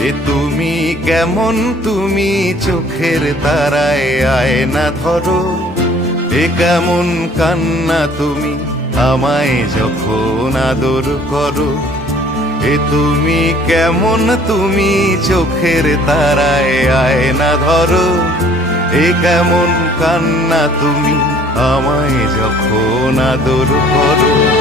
এ তুমি কেমন, তুমি চোখের তারায় আয়না ধরো। এ কেমন কান্না তুমি আমায় যখন আদর করো। এ তুমি কেমন, তুমি চোখের তারায় আয়না ধরো। এ কেমন কান্না তুমি আমায় যখন আদর করো।